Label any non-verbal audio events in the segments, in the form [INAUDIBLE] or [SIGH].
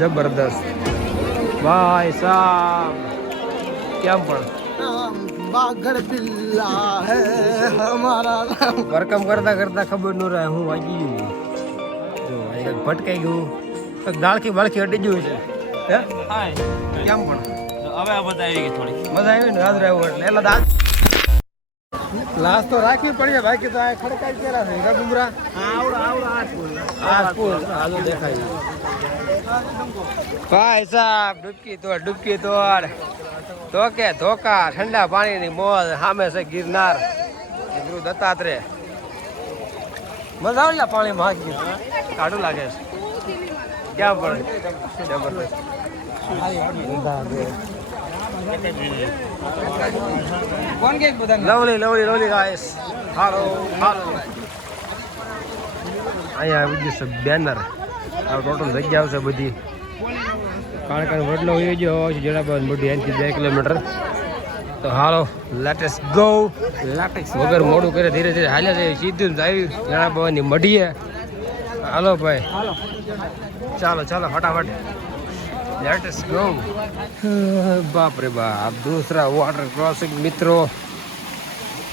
જબરદસ્ત. ભાઈ સાહેબ કેમ પણ? બાગડ પિલ્લા હે હમારા વર્કમ કરતા કરતા ખબર ન રહે હું વાગી ગયું જો એક ભટકાઈ ગયું. દાળખી બાળખી અટી ગયું છે. હે? કેમ પણ? હવે આ બધા આવી ગઈ થોડી મજા આવી ને? હાજર આવ્યું એટલે. એટલે લાશ તો રાખવી પડે. બાકી તો આ ખડકાઈ કેરા છે. સ્કૂલ. હાલો દેખાય. ભાઈ સાહેબ, ડૂબકી તોડ ડૂબકી તોડ. ધોકે, ધોકા, ઠંડા પાણીની મોજ સામે છે ગિરનાર. ગુરુ દત્તાત્રે મજા આવે પાણી માં કાઢું લાગે છે. ક્યાં પણ જબરદસ્ત. લવલી લવલી લવલી ગાઈસ હાલો હાલો અહીંયા આવી છે બેનર આ ટોટલ જગ્યા આવશે બધી. કારણ કે વડલો હોય છે જડાબાદ મોટી અહીંથી બે કિલોમીટર. તો હાલો લેટેસ્ટ ગો લેટેસ્ટ વગર મોડું કરે, ધીરે ધીરે હાલ્યા જાય, સીધું જ આવી. જડાબાની મઢીએ. હાલો ભાઈ. ચાલો ચાલો, ફટાફટ. લેટેસ્ટ ગો બાપ રે બાપ દૂસરા વોટર ક્રોસિંગ મિત્રો.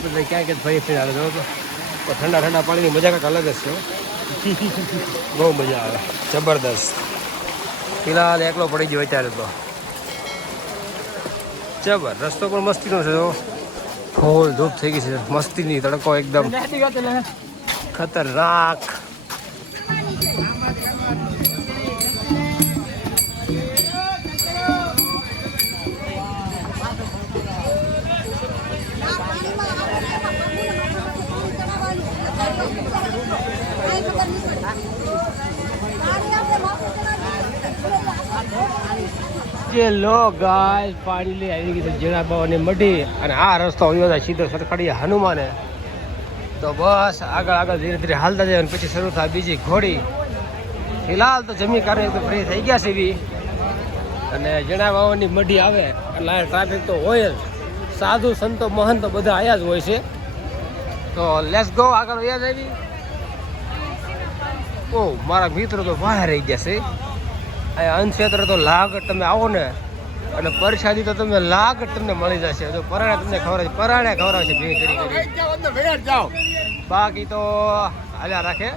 બધા ક્યાં ક્યાં ફરી ફરી આવે તો. ઠંડા ઠંડા પાણીની મજા કંઈક અલગ જ છે. [LAUGHS] બહુ મજા આવે. જબરદસ્ત. ફિલહાલ એકલો પડી ગયો અત્યારે તો. જબર રસ્તો પણ મસ્તીનો છે જો ફૂલ ધૂપ થઈ ગઈ છે. મસ્તીની તડકો એકદમ ખતરનાક. જે લો ગાય પાણી લઈ આવી ગઈ જીણા બાવાની મઢી અને આ રસ્તો આવ્યો સીધો સરખડીએ હનુમાને. તો બસ આગળ આગળ ધીરે ધીરે હાલતા જાય અને પછી શરૂ થાય બીજી ઘોડી. ફિલહાલ તો જમી કારણે તો ફ્રી થઈ ગયા છે એવી અને જીણા બાવાની મઢી આવે એટલે ટ્રાફિક તો હોય જ. સાધુ, સંતો, મહંતો બધા આયા જ હોય છે. તો લેસ ગો આગળ વયા જ આવી ઓ, મારા મિત્રો તો બહાર રહી ગયા છે. અહીંયા અનક્ષેત્ર તો લાગ તમે આવો ને. અને પરસાદી તો તમને લાખ તમને મળી જશે. જો પરાણે તમને ખવડાવશે પરાણે ખવડાવશે ભીડ કરી કરી બાકી તો હાલ્યા રાખે.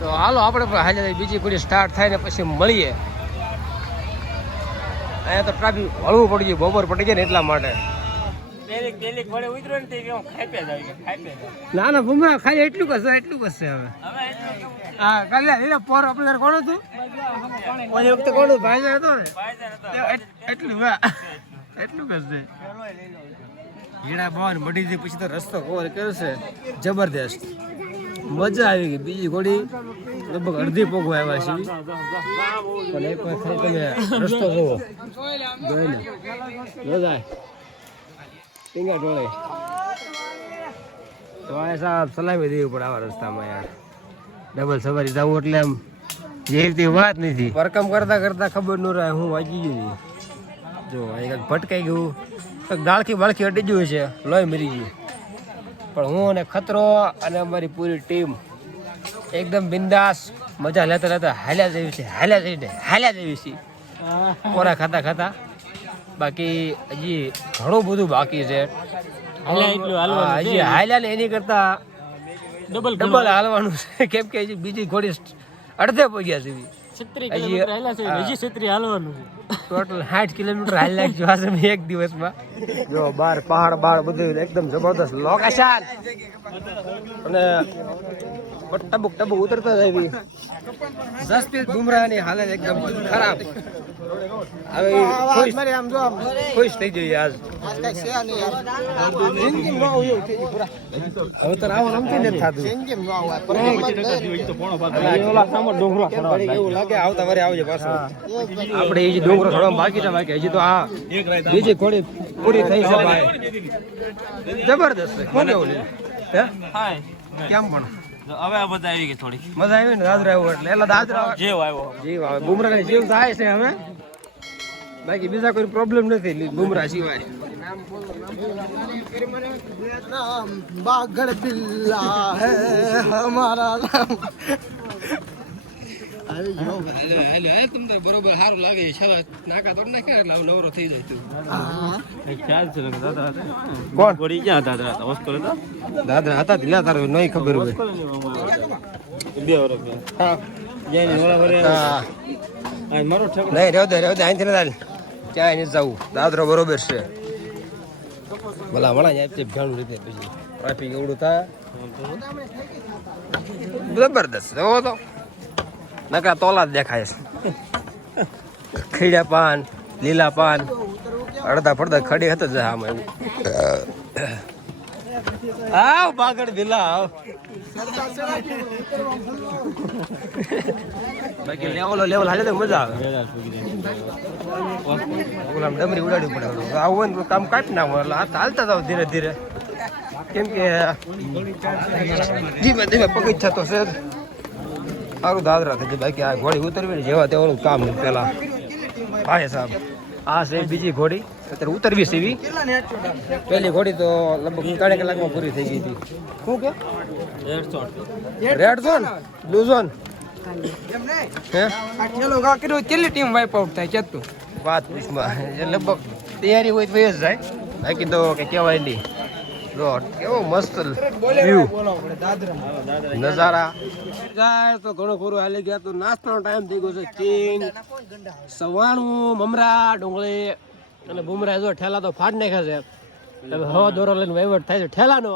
તો હાલો આપણે પણ હાલ્યા. બીજી પૂરી સ્ટાર્ટ થાય ને પછી મળીએ. અહીંયા તો ટ્રાફિક હળવું પડી ગયું બપોર પડી જાય ને એટલા માટે. ઉતરો ને તે હું ના ના ભૂમરા ખાલી એટલું કશે એટલું કશે હવે. હા કાલે એને પોર આપણે કોણ હતું? ઓલી વખતે કોણ હતું? ભાઈ હતો ને? એટલું હા. એટલું કરશે હીરા ભવન મઢી થી પછી તો રસ્તો કવર કર્યો છે. જબરદસ્ત. મજા આવી ગઈ. બીજી ઘોડી લગભગ અડધી પોગવા આવ્યા છે. પણ એક વાર ખાલી તમે રસ્તો જોવો. જોઈને જોજાય ટીંગા ટોળે તો આ સાહેબ સલામી દેવી પડે આવા રસ્તામાં યાર. ડબલ સવારી જવું એટલે એમ જે રીતે વાત નથી પરકમ કરતા કરતા ખબર ન રહે હું વાગી ગયું જો અહીં ભટકાઈ ગયું. કંઈક ડાળખી બાળખી અટી ગયું છે. લોહી મરી ગયું. પણ હું અને ખતરો અને અમારી પૂરી ટીમ એકદમ બિંદાસ મજા લેતા લેતા હાલ્યા જેવી છે હાલ્યા છે હાલ્યા જેવી છે કોરા ખાતા ખાતા. બાકી હજી ઘણું બધું બાકી છે. હજી હાલ્યા ને એની કરતા ડબલ ડબલ હાલવાનું છે. [LAUGHS] કેમ કે હજી બીજી ઘોડી અડધે છે છે હા. હજી છત્રી હાલવાનું છે. ટોટલ સાઠ કિલોમીટર હાલ નાખજો આ સમય એક દિવસમાં. જો બાર પહાડ બાર બધું એકદમ જબરદસ્ત. લોકેશન અને ટબુક ટબુક ઉતરતા જ આવી જસપ્રીત બુમરાહની હાલત એકદમ ખરાબ. હવે ખુશ આમ જો ખુશ થઈ જઈએ આજ. હવે તો આવું નમતું નથી થતું. ડુંગરો એવું લાગે આવતા વારે આવજે પાછો. આપણે એ જે છોકરો થોડો બાકી છે બાકી હજી તો આ બીજી ઘોડી પૂરી થઈ છે ભાઈ. જબરદસ્ત કોને ઓલી હે? કેમ પણ? હવે આ બધા આવી ગઈ થોડી મજા આવી ને દાદરા આવ્યો એટલે. એટલે દાદરા જીવ આવ્યો જીવ આવે. બુમરા જીવ થાય છે હવે. બાકી બીજા કોઈ પ્રોબ્લેમ નથી બુમરા સિવાય. બાગડ બિલ્લા હે હમારા આવી ગયો હાલે હાલે હાલે તમ બરોબર સારું લાગે નાકા તોડ નાખે એટલે આવું નવરો થઈ જાય તું ખ્યાલ છે દાદા હતા કોણ? ગોળી ક્યાં દાદરા હતા હોસ્ટેલ હતા દાદા હતા દિલા તારે નહીં ખબર હોય. બે વર્ષ હા. જઈને ઓલા વરે હા. મારો નહીં રેવ દે રેવ દે અહીંથી નથી ક્યાંય નથી જવું. દાદરો બરોબર છે. ભલા મળા જાય છે ઘણું રીતે પછી. ટ્રાફિક એવડું થાય. જબરદસ્ત જોવો તો. નકરા તોલા જ દેખાય છે. ખીડા પાન લીલા પાન અડધા પડધા ખડી હતા જ આમ એવું આવ બાગડ દિલા આવ. બાકી લેવલો, લેવલ હાલે તો મજા આવે. ઓલા ડમરી ઉડાડવી પડે. આવું ને કામ કાપી નાખો, એટલે હાથ હાલતા જાવ ધીરે ધીરે. કેમ કે, ધીમે ધીમે પગજ થતો છે સારું દાદરા થતી બાકી આ ઘોડી ઉતરવી ને જેવા તેવાનું કામ પેલા. ભાઈ સાહેબ આ છે બીજી ઘોડી. અત્યારે ઉતરવી છે એવી. પહેલી ઘોડી તો લગભગ ત્રણ કલાકમાં પૂરી થઈ ગઈ હતી. શું કે? રેડ ઝોન બ્લુ ઝોન કેટલી ટીમ વાઇપ આઉટ થાય કેતું વાત પૂછમાં. લગભગ તૈયારી હોય તો એ જ જાય. બાકી તો કે કહેવાય નહીં. જો કેવો મસ્ત વ્યૂ નજારા. જાય તો ઘણો ખોરું હાલી ગયા તો નાસ્તાનો ટાઈમ થઈ ગયો છે. ચીંગ સવાણું મમરા ડુંગળી અને બુમરા જો ઠેલા તો ફાડ નાખ્યા છે. તમે હવા દોરો લઈને વહીવટ થાય છે ઠેલાનો.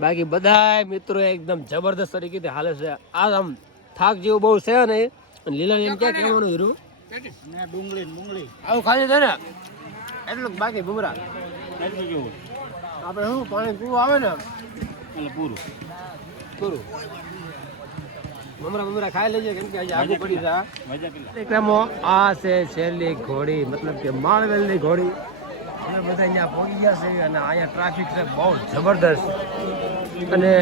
બાકી બધા મિત્રો એકદમ જબરદસ્ત તરીકે હાલે છે. આ આમ થાક જેવું બહુ છે નહીં. અને લીલા એમ ક્યાં કહેવાનું હીરું? ડુંગળી ડુંગળી આવું ખાલી છે ને? એટલું બાકી બુમરા. એટલું કેવું આપણે શું પાણી પૂરું આવે ને? એટલે પૂરું. પૂરું. મમરા મમરા ખાઈ લેજે કેમ કે આજે આગું પડી જા કાર્યક્રમો આ છે છેલ્લી ઘોડી મતલબ કે માળવેલની ઘોડી. અમે બધા અહીંયા પહોંચી ગયા છે અને અહીંયા ટ્રાફિક છે બહુ જબરદસ્ત. અને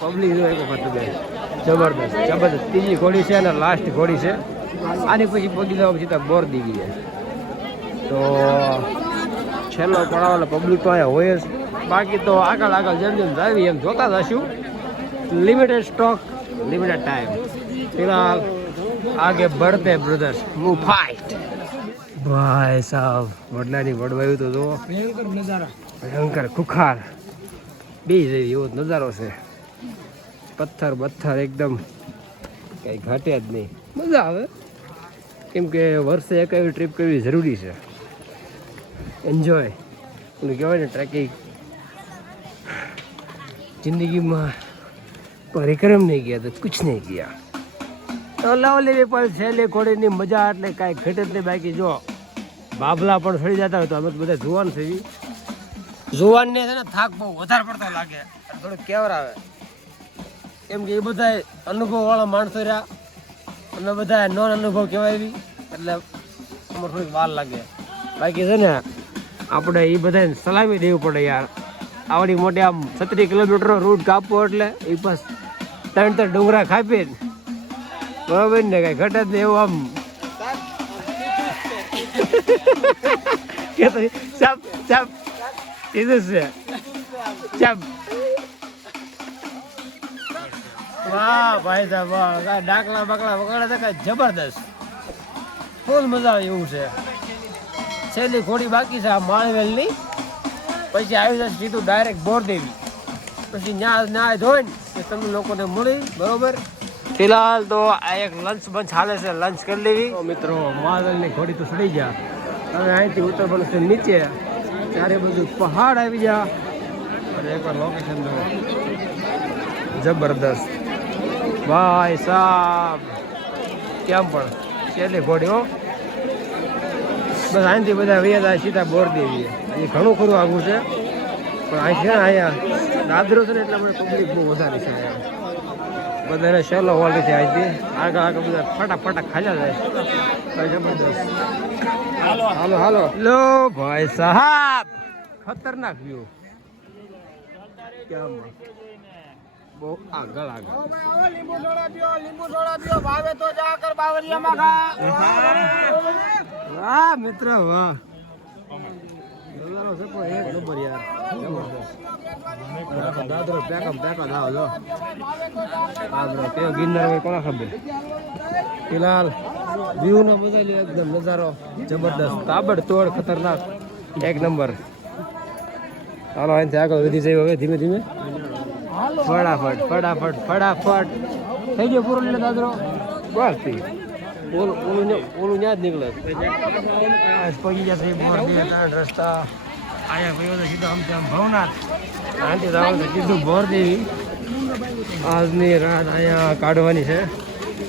પબ્લિક એક વખત જબરદસ્ત જબરદસ્ત. ત્રીજી ઘોડી છે અને લાસ્ટ ઘોડી છે. આની પછી પહોંચી જવા પછી બોર દીવી છે. તો છેલ્લો પડાવ પબ્લિક તો અહીંયા હોય જ. બાકી તો આગળ આગળ જેમ જેમ જાવી એમ જોતા જશું લિમિટેડ સ્ટોક લિમિટેડ ટાઈમ ફિલહાલ આગે બળતે બ્રધર્સ મુ ફાઇટ ભાઈ સાહેબ વડલાની વડવાયું તો જો ભયંકર નજારા. ભયંકર ખુખાર. બે જેવી એવો નજારો છે. પથ્થર પથ્થર એકદમ કંઈ ઘટે જ નહીં. મજા આવે. કેમ કે વર્ષે એક એવી ટ્રીપ કરવી જરૂરી છે. એન્જોય ઓલું કહેવાય ને ટ્રેકિંગ જિંદગીમાં પરિક્રમ નહીં ગયા તો કુછ નહીં ગયા તો લવલી પણ છેલ્લી ઘોડીની મજા એટલે કાંઈ ઘટે જ નહીં બાકી જો બાબલા પણ સડી જતા હોય તો અમે બધા જુવાન થઈ જુવાનને છે ને થાક બહુ વધારે પડતો લાગે. થોડો કેવર આવે. કેમ કે એ બધા અનુભવ વાળા માણસો રહ્યા. અમે બધા નોન અનુભવ કહેવાય એટલે અમારે થોડીક વાર લાગે. બાકી છે ને આપણે એ બધાને સલામી દેવું પડે યાર. આવડી મોટી આમ છત્રીસ કિલોમીટરનો રૂટ કાપવો એટલે એ બસ ત્રણ ત્રણ ડુંગરા ખાપી બરોબર ને, કઈ ઘટે જ એવું આમ. ચાપ ચાપ. કીધું છે. ચાપ. વાહ, ભાઈ સાહેબ ડાકલા બકલા વગાડે તો જબરદસ્ત. ફૂલ મજા આવે એવું છે. છેલ્લી ઘોડી બાકી છે આ માણવેલની પછી આવી જશે સીધું ડાયરેક્ટ બોરદેવી. પછી ન્યા ન્યાય ધોઈને એ તમે લોકોને મળી બરોબર? ફિલહાલ તો આ એક લંચ બંચ હાલે છે લંચ કરી લેવી. મિત્રો માણવેલની ઘોડી તો સડી ગયા. હવે અહીંથી ઉતરવાનું છે નીચે. ત્યારે બધું પહાડ આવી ગયા. અને એકવાર લોકેશન જબરદસ્ત. ભાઈ સાહેબ કેમ પણ? છેલ્લી ઘોડી હો. બસ અહીંથી બધા વૈયા સીધા બોર દેવી હજી ઘણું ખરું આગું છે. પણ અહીં છે ને અહીંયા દાદરો છે ને એટલે મને પબ્લિક બહુ વધારે છે અહીંયા. બધાને સહેલો હોલ છે અહીંથી. આગળ આગળ બધા ફટાફટ ખાજા જાય. જબરદસ્ત. હાલો. હાલો લો ભાઈ સાહેબ. ખતરનાક વ્યૂ કેમ બહુ આગળ આગળ. લીંબુ સોડા પીઓ લીંબુ સોડા પીઓ. ભાવે તો જા કર બાવરિયામાં ખા. વાહ, મિત્ર, વાહ. નજારો જબરદસ્ત દાદરો પેકમ પેકા દાવ લો દાદરો કેવો ગિરનાર હોય કોના ખબર ફિલહાલ વ્યૂ નો મજા લ્યો એકદમ, નજારો જબરદસ્ત. તાબડ તોડ ખતરનાક. એક નંબર. ચાલો અહીંથી આગળ વધી જઈએ હવે, ધીમે ધીમે. ફટાફટ ફટાફટ ફટાફટ. થઈ ગયો પૂરો દાદરો બસ ઓલું ઓલું ઓલું ત્યાં જ નીકળે. પગી થઈ મોરબી ત્રણ રસ્તા. અહીંયા ગયો તો સીધો આજની રાત અહીંયા કાઢવાની છે.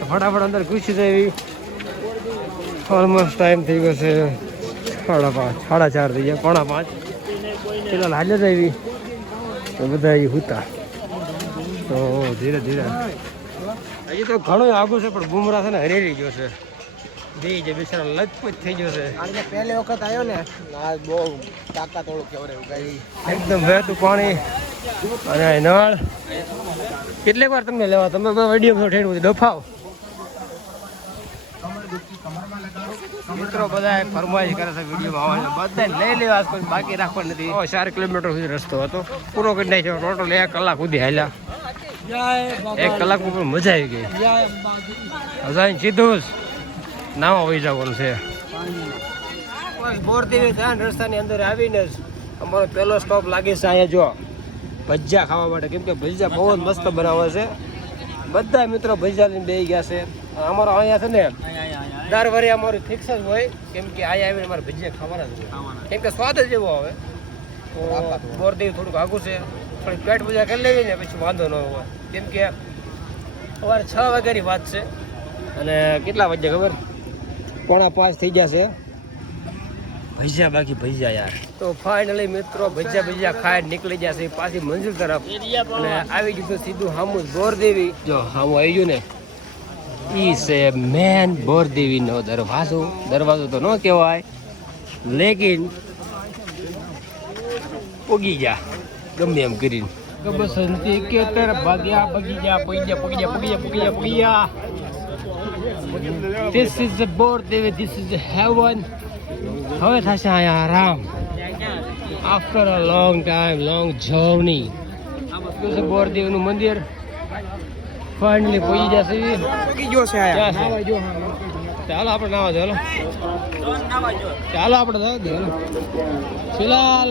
ફટાફટ અંદર ઘૂસી જવી. ઓલમોસ્ટ ટાઈમ થઈ ગયો છે. સાડા પાંચ, સાડા ચાર થઈ ગયા, પોણા પાંચ. પેલા હાલ્યો જ આવી તો બધા અહીં હુતા. તો ધીરે ધીરે હજી તો ઘણું આગું છે પણ બુમરા છે ને હરેરી ગયો છે. બે જે બિચારા લજપત થઈ ગયો છે. કારણ પહેલી વખત આવ્યો ને આ બહુ તાકાત થોડું કેવરે ગાઈ એકદમ વહેતું પાણી અને નળ. કેટલીક વાર તમને લેવા તમે વીડિયો ઠેઠ ડફાવ મિત્રો બધા ફરમાઈશ કરે છે વિડીયોમાં આવવાની. બધા લઈ લેવા કોઈ બાકી રાખવા નથી. ચાર કિલોમીટર સુધી રસ્તો હતો. પૂરો કરી નાખ્યો ટોટલ એક કલાક સુધી હાલ્યા. એક કલાકમાં પણ મજા આવી ગઈ. હજાર સીધું જ નાવા વહી જવાનું છે. બસ બોરદેવી ધ્યાન રસ્તાની અંદર આવીને જ અમારો પહેલો સ્ટોપ લાગે છે અહીંયા જો. ભજીયા ખાવા માટે. કેમ કે ભજીયા બહુ જ મસ્ત બનાવે છે. બધા મિત્રો ભજીયા લઈને બેસી ગયા છે. અમારો અહીંયા છે ને દર વરે અમારું ફિક્સ જ હોય. કેમ કે અહીંયા આવીને અમારે ભજીયા ખાવાના જ હોય. કેમ કે સ્વાદ જ એવો આવે. તો બોરદેવી થોડુંક આઘું છે. પણ પેટ પૂજા કરી લેવી ને પછી વાંધો ન હોય. કેમ કે સવારે છ વાગ્યાની વાત છે. અને કેટલા વાગ્યા ખબર? પોણા પાંચ થઈ જશે ભજીયા બાકી ભજીયા યાર. તો ફાઇનલી મિત્રો ભજીયા ભજીયા ખાઈ નીકળી જશે પાછી મંજિલ તરફ. અને આવી ગયું તો સીધું હામું બોરદેવી જો હામું આવી ગયું ને, ઈ છે મેન બોરદેવીનો દરવાજો. દરવાજો તો ન કહેવાય, લેકિન ઉગી ગયા. ગમે એમ કરીને. બસંતી કેતર ભાગ્યા પગી ગયા પગી ગયા પગી ગયા પગી ગયા પગી ગયા પગી ગયા This is the Bordevi, this is the heaven. હવે થશે અહીંયા આરામ. After a long time long journey બોરદેવનું મંદિર? ફાઇનલી પહોંચી જશે. પગી ગયો છે ચાલો આપણે નાવા ચાલો ચાલો આપણે ફિલહાલ.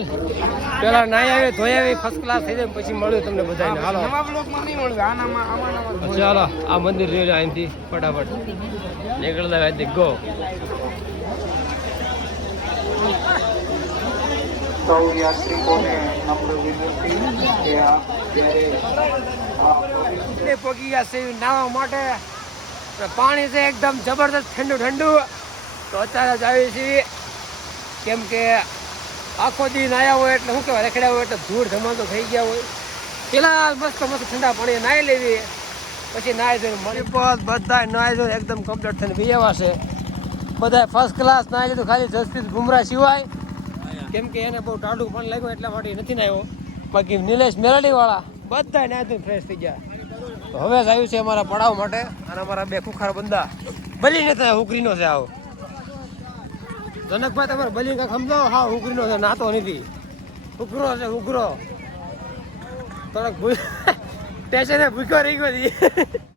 પેલા નાઈ આવે ધોઈ આવી ફર્સ્ટ ક્લાસ થઈ જાય પછી મળ્યું તમને બધાને. હાલો. નવા ચાલો આ મંદિર જોઈ લો અહીંથી ફટાફટ. નીકળતા અહીંથી ગો સૌ યાત્રિકોને નમ્ર વિનંતી કે આપ જ્યારે પગી ગયા છે નાવા માટે પાણી છે એકદમ જબરદસ્ત ઠંડુ ઠંડુ. તો અત્યારે જ આવી છીએ. કેમ કે આખો દી નાયા હોય એટલે શું કહેવાય રખડ્યા હોય એટલે ધૂળ ધમાતો થઈ ગયા હોય. પેલા મસ્ત મસ્ત ઠંડા પાણી નાહી લેવી. પછી નાહી ધોઈને મળી બસ બધા નાહી ધોઈને એકદમ કમ્પ્લીટ થઈને બીજાવા છે. બધા ફર્સ્ટ ક્લાસ નાહી લીધું, ખાલી જસપ્રીત ગુમરા સિવાય. કેમ કે એને બહુ ટાઢું પણ લાગ્યું, એટલા માટે નથી નાહ્યો. બાકી નિલેશ મેરડીવાળા બધા નાહી ધોઈને ફ્રેશ થઈ ગયા. હવે જ આવ્યું છે અમારા પડાવ માટે અને અમારા બે ખુખાર બંદા. બલી ને થાય હુકરીનો છે આવો. જનકભાઈ, તમારે બલી કાંઈક સમજાવો? હા, હુકરીનો છે, નાતો નથી. હુકરો છે હુકરો ભૂ [LAUGHS] સ્ટેશને ભૂખ્યો રહી ગયો